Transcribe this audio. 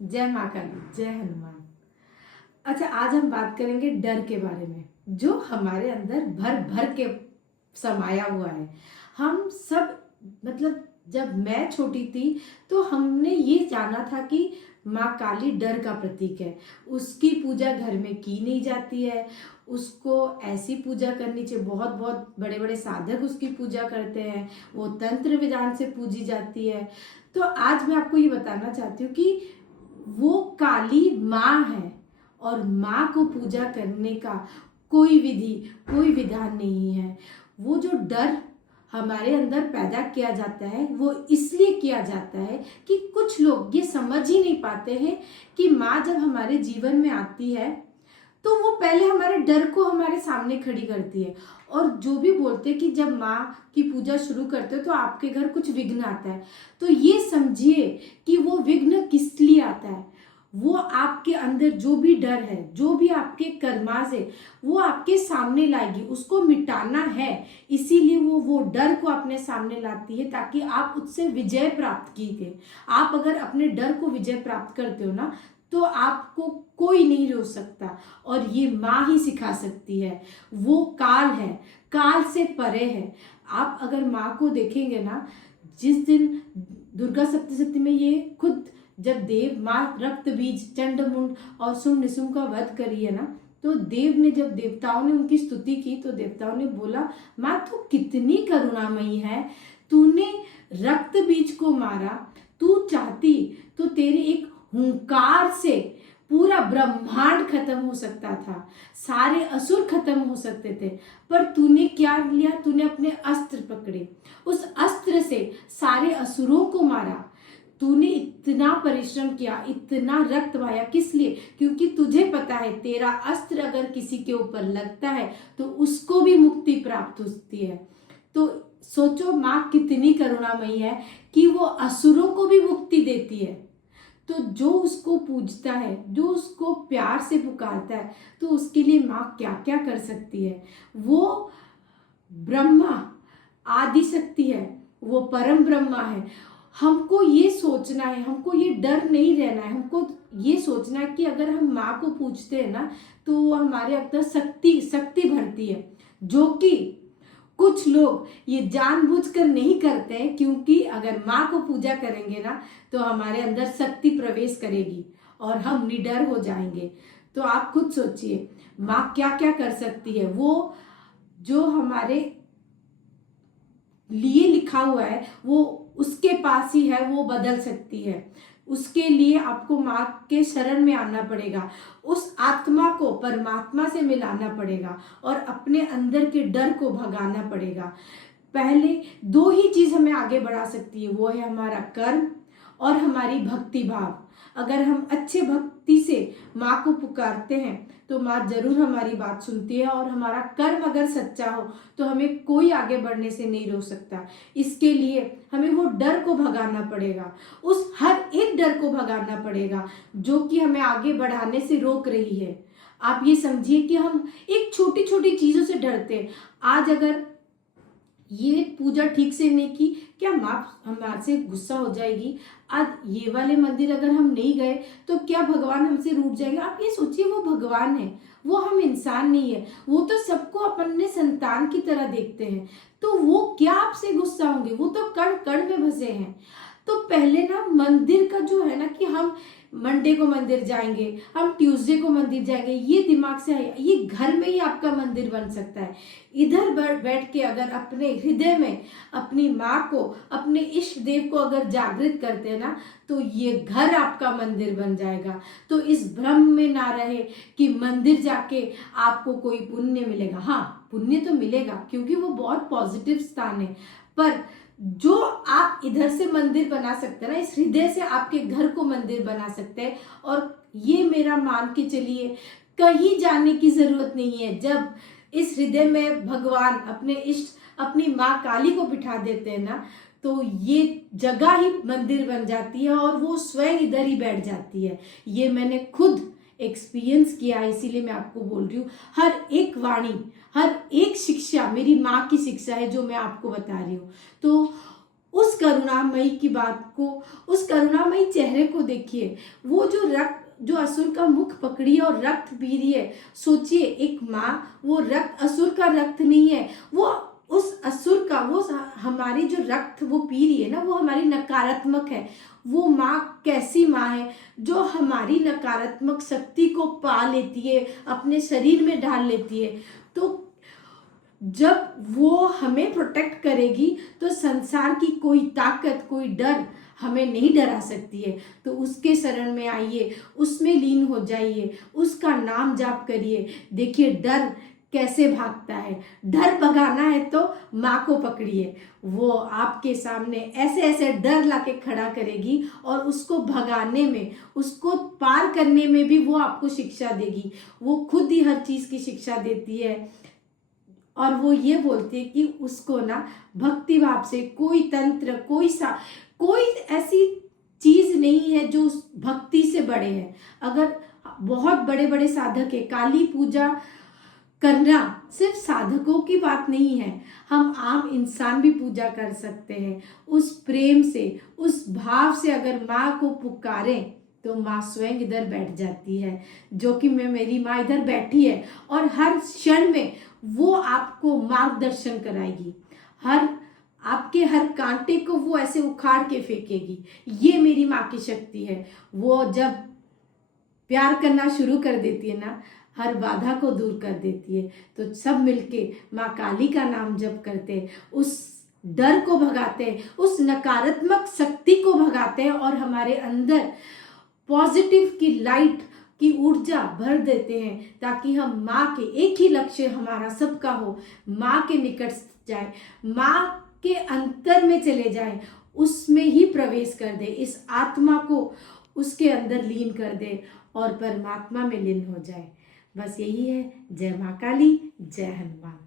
जय माँ काली, जय हनुमान। अच्छा, आज हम बात करेंगे डर के बारे में, जो हमारे अंदर भर भर के समाया हुआ है। हम सब, मतलब जब मैं छोटी थी तो हमने ये जाना था कि माँ काली डर का प्रतीक है। उसकी पूजा घर में की नहीं जाती है, उसको ऐसी पूजा करनी चाहिए। बहुत बहुत बड़े बड़े साधक उसकी पूजा करते हैं, वो तंत्र विधान से पूजी जाती है। तो आज मैं आपको ये बताना चाहती हूँ कि वो काली माँ है, और माँ को पूजा करने का कोई विधि, कोई विधान नहीं है। वो जो डर हमारे अंदर पैदा किया जाता है, वो इसलिए किया जाता है कि कुछ लोग ये समझ ही नहीं पाते हैं कि माँ जब हमारे जीवन में आती है तो वो पहले हमारे डर को हमारे सामने खड़ी करती है। और जो भी बोलते हैं कि जब माँ की पूजा शुरू करते हो तो आपके घर कुछ विघ्न आता है, तो ये समझिए कि वो विघ्न किस लिए आता है। वो आपके अंदर जो भी डर है, जो भी आपके कर्मास है, वो आपके सामने लाएगी। उसको मिटाना है, इसीलिए वो डर को अपने सामने लाती है, ताकि आप उससे विजय प्राप्त कीजिए। आप अगर अपने डर को विजय प्राप्त करते हो ना, तो आपको कोई नहीं रोक सकता, और ये माँ ही सिखा सकती है। वो काल है, काल से परे है। आप अगर माँ को देखेंगे ना, जिस दिन दुर्गा सप्तशती में ये खुद, जब देव माँ रक्त बीज चंड मुंड और शुंभ निशुंभ का वध करी है ना, तो देव ने, जब देवताओं ने उनकी स्तुति की तो देवताओं ने बोला, माँ तू कितनी करुणामयी है, तूने रक्त बीज को मारा। तू चाहती तो तेरे एक हुंकार से पूरा ब्रह्मांड खत्म हो सकता था, सारे असुर खत्म हो सकते थे, पर तूने क्या लिया? तूने अपने अस्त्र पकड़े, उस अस्त्र से सारे असुरों को मारा। तूने इतना परिश्रम किया, इतना रक्त बहाया, किस लिए? क्योंकि तुझे पता है तेरा अस्त्र अगर किसी के ऊपर लगता है तो उसको भी मुक्ति प्राप्त होती है। तो सोचो माँ कितनी करुणामयी है कि वो असुरों को भी मुक्ति देती है। तो जो उसको पूजता है, जो उसको प्यार से पुकारता है, तो उसके लिए माँ क्या क्या कर सकती है। वो ब्रह्मा आदि शक्ति है, वो परम ब्रह्मा है। हमको ये सोचना है, हमको ये डर नहीं रहना है, हमको ये सोचना है कि अगर हम माँ को पूजते हैं ना, तो वो हमारे अंदर शक्ति शक्ति भरती है, जो कि कुछ लोग ये जानबूझकर नहीं करते हैं। क्योंकि अगर माँ को पूजा करेंगे ना, तो हमारे अंदर शक्ति प्रवेश करेगी और हम निडर हो जाएंगे। तो आप खुद सोचिए माँ क्या क्या कर सकती है। वो जो हमारे लिए लिखा हुआ है वो उसके पास ही है, वो बदल सकती है। उसके लिए आपको माँ के शरण में आना पड़ेगा, उस आत्मा को परमात्मा से मिलाना पड़ेगा, और अपने अंदर के डर को भगाना पड़ेगा। पहले दो ही चीज हमें आगे बढ़ा सकती है, वो है हमारा कर्म और हमारी भक्ति भाव। अगर हम अच्छे भक्ति से माँ को पुकारते हैं तो माँ जरूर हमारी बात सुनती है, और हमारा कर्म अगर सच्चा हो तो हमें कोई आगे बढ़ने से नहीं रोक सकता। इसके लिए हमें वो डर को भगाना पड़ेगा, उस हर एक डर को भगाना पड़ेगा जो कि हमें आगे बढ़ाने से रोक रही है। आप ये समझिए कि हम एक छोटी छोटी चीजों से डरते हैं। आज अगर ये पूजा ठीक से नहीं की, क्या माँ हमसे गुस्सा हो जाएगी? आज ये वाले मंदिर अगर हम नहीं गए तो क्या भगवान हमसे रूठ जाएंगे? आप ये सोचिए, वो भगवान है, वो हम इंसान नहीं है। वो तो सबको अपने संतान की तरह देखते हैं, तो वो क्या आपसे गुस्सा होंगे? वो तो कण कण में बसे हैं। तो पहले ना मंदिर का जो है ना, कि हम मंडे को मंदिर जाएंगे, हम ट्यूसडे को मंदिर जाएंगे, ये दिमाग से आए। ये घर में ही आपका मंदिर बन सकता है। इधर बैठ के अगर अपने हृदय में अपनी माँ को, अपने इष्ट देव को अगर जागृत करते हैं ना, तो ये घर आपका मंदिर बन जाएगा। तो इस भ्रम में ना रहे कि मंदिर जाके आपको कोई पुण्य मिलेगा। हाँ, पुण्य तो मिलेगा, क्योंकि वो बहुत पॉजिटिव स्थान है, पर जो आप इधर से मंदिर बना सकते हैं ना, इस हृदय से आपके घर को मंदिर बना सकते हैं। और ये मेरा मान के चलिए, कहीं जाने की जरूरत नहीं है। जब इस हृदय में भगवान अपने इष्ट, अपनी माँ काली को बिठा देते हैं ना, तो ये जगह ही मंदिर बन जाती है, और वो स्वयं इधर ही बैठ जाती है। ये मैंने खुद एक्सपीरियंस किया, इसीलिए मैं आपको बोल रही हूँ। हर एक वाणी, हर एक शिक्षा मेरी माँ की शिक्षा है, जो मैं आपको बता रही हूँ। तो उस करुणामयी की बात को, उस करुणामयी चेहरे को देखिए। वो जो असुर का मुख पकड़ी है और रक्त पी रही है। सोचिए, एक माँ, वो रक्त असुर का रक्त नहीं है, वो उस असुर का, वो हमारी जो रक्त वो पी रही है ना, वो हमारी नकारात्मक है। वो माँ कैसी माँ है जो हमारी नकारात्मक शक्ति को पा लेती है, अपने शरीर में डाल लेती है। तो जब वो हमें प्रोटेक्ट करेगी तो संसार की कोई ताकत, कोई डर हमें नहीं डरा सकती है। तो उसके शरण में आइए, उसमें लीन हो जाइए, उसका नाम जाप करिए। देखिए डर कैसे भागता है। डर भगाना है तो माँ को पकड़िए, वो आपके सामने ऐसे ऐसे डर लाके खड़ा करेगी और उसको भगाने में, उसको पार करने में भी वो आपको शिक्षा देगी। वो खुद ही हर चीज़ की शिक्षा देती है और वो ये बोलती है कि उसको ना भक्ति भाव से, कोई तंत्र, कोई ऐसी चीज नहीं है जो उस भक्ति से बड़े है। अगर बहुत बड़े बड़े साधक है, काली पूजा करना सिर्फ साधकों की बात नहीं है, हम आम इंसान भी पूजा कर सकते हैं। उस प्रेम से, उस भाव से अगर माँ को पुकारें तो माँ स्वयं इधर बैठ जाती है। जो कि मेरी माँ इधर बैठी है और हर क्षण में वो आपको मार्गदर्शन कराएगी। आपके हर कांटे को वो ऐसे उखाड़ के फेंकेगी। ये मेरी माँ की शक्ति है। वो जब प्यार करना शुरू कर देती है ना, हर बाधा को दूर कर देती है। तो सब मिलके माँ काली का नाम जप करते, उस डर को भगाते हैं, उस नकारात्मक शक्ति को भगाते हैं और हमारे अंदर पॉजिटिव की लाइट की ऊर्जा भर देते हैं, ताकि हम माँ के, एक ही लक्ष्य हमारा सबका हो, माँ के निकट जाए, माँ के अंतर में चले जाए, उसमें ही प्रवेश कर दे, इस आत्मा को उसके अंदर लीन कर दे और परमात्मा में लीन हो जाए। बस यही है। जय माँ काली, जय हनुमान।